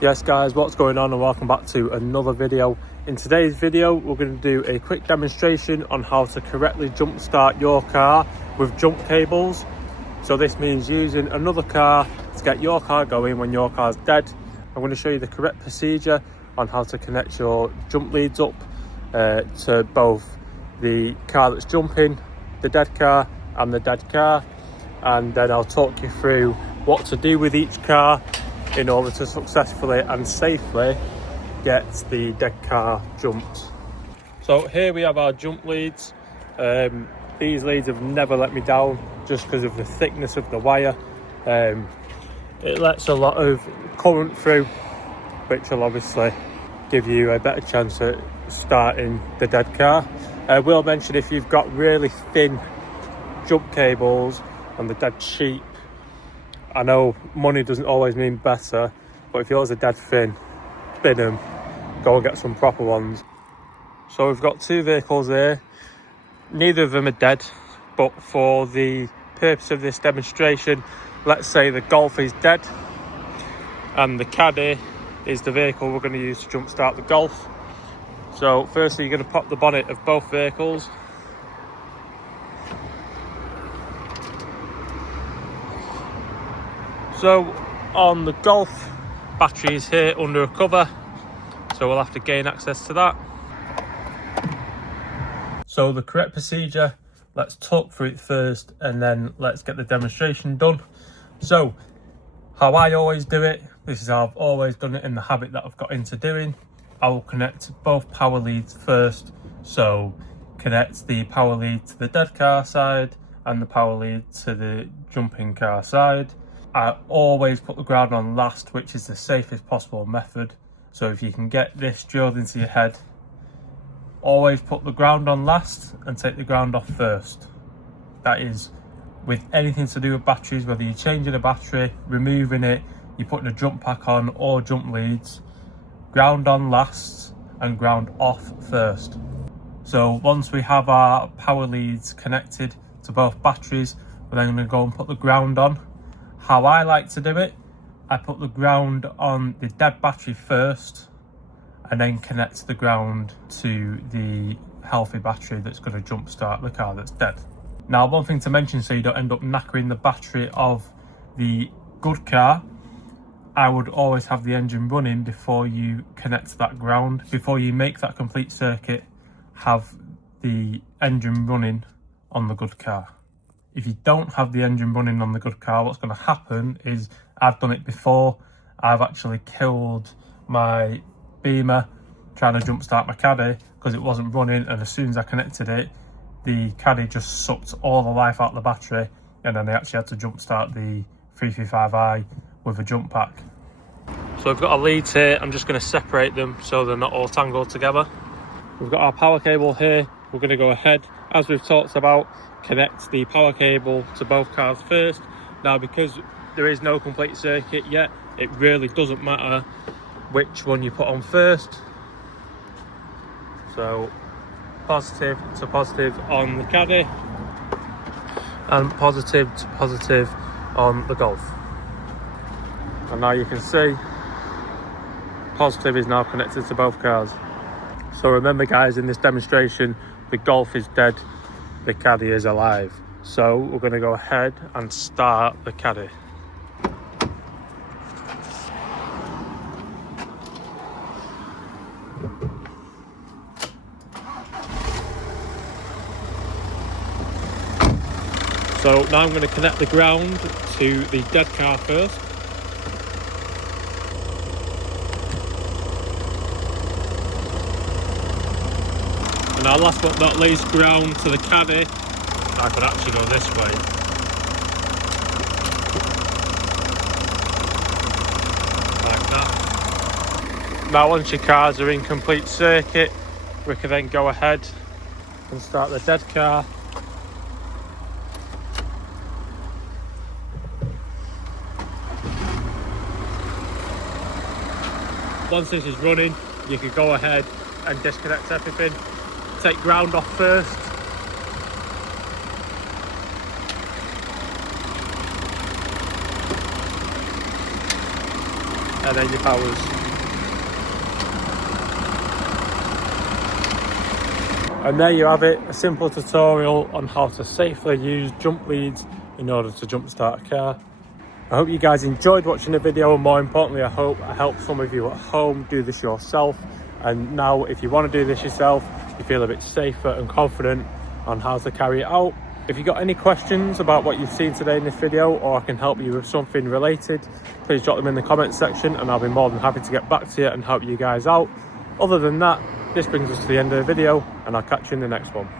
Yes guys, what's going on, and welcome back to another video. In today's video we're going to do a quick demonstration on how to correctly jump start your car with jump cables. So this means using another car to get your car going when your car's dead. I'm going to show you the correct procedure on how to connect your jump leads up to both the car that's jumping, the dead car and the dead car, and then I'll talk you through what to do with each car in order to successfully and safely get the dead car jumped. So here we have our jump leads. These leads have never let me down just because of the thickness of the wire. It lets a lot of current through, which will obviously give you a better chance at starting the dead car. I will mention, if you've got really thin jump cables and they're dead cheap, I know money doesn't always mean better, but if yours are dead thin, bin them, go and get some proper ones. So we've got two vehicles here. Neither of them are dead, but for the purpose of this demonstration, let's say the Golf is dead and the Caddy is the vehicle we're going to use to jump start the Golf. So firstly, you're going to pop the bonnet of both vehicles. So on the Golf, battery is here under a cover, so we'll have to gain access to that. So the correct procedure, let's talk through it first and then let's get the demonstration done. So how I always do it, this is how I've always done it in the habit that I've got into doing. I will connect both power leads first. So connect the power lead to the dead car side and the power lead to the jumping car side. I always put the ground on last, which is the safest possible method. So if you can get this drilled into your head, always put the ground on last and take the ground off first. That is with anything to do with batteries, whether you're changing a battery, removing it, you're putting a jump pack on or jump leads, ground on last and ground off first. So once we have our power leads connected to both batteries, we're then going to go and put the ground on. How I like to do it, I put the ground on the dead battery first and then connect the ground to the healthy battery that's going to jump start the car that's dead. Now, one thing to mention, so you don't end up knackering the battery of the good car, I would always have the engine running before you connect that ground. Before you make that complete circuit, have the engine running on the good car. If you don't have the engine running on the good car, what's going to happen is, I've done it before, I've actually killed my Beamer trying to jump start my Caddy because it wasn't running, and as soon as I connected it, the Caddy just sucked all the life out of the battery, and then I actually had to jump start the 335i with a jump pack. So we've got our leads here. I'm just going to separate them so they're not all tangled together. We've got our power cable here. We're going to go ahead, as we've talked about, connect the power cable to both cars first. Now, because there is no complete circuit yet, it really doesn't matter which one you put on first. So positive to positive on the Caddy and positive to positive on the Golf. And now you can see positive is now connected to both cars. So remember guys, in this demonstration, the Golf is dead, the Caddy is alive. So we're going to go ahead and start the Caddy. So now I'm going to connect the ground to the dead car first. And now, last but not least, ground to the Caddy. I could actually go this way. Like that. Now once your cars are in complete circuit, we can then go ahead and start the dead car. Once this is running, you can go ahead and disconnect everything. Take ground off first. and then your powers. And there you have it, a simple tutorial on how to safely use jump leads in order to jump start a car. I hope you guys enjoyed watching the video, and more importantly, I hope I helped some of you at home do this yourself. And now if you want to do this yourself, you feel a bit safer and confident on how to carry it out. If you've got any questions about what you've seen today in this video, or I can help you with something related, please drop them in the comments section and I'll be more than happy to get back to you and help you guys out. Other than that, this brings us to the end of the video, and I'll catch you in the next one.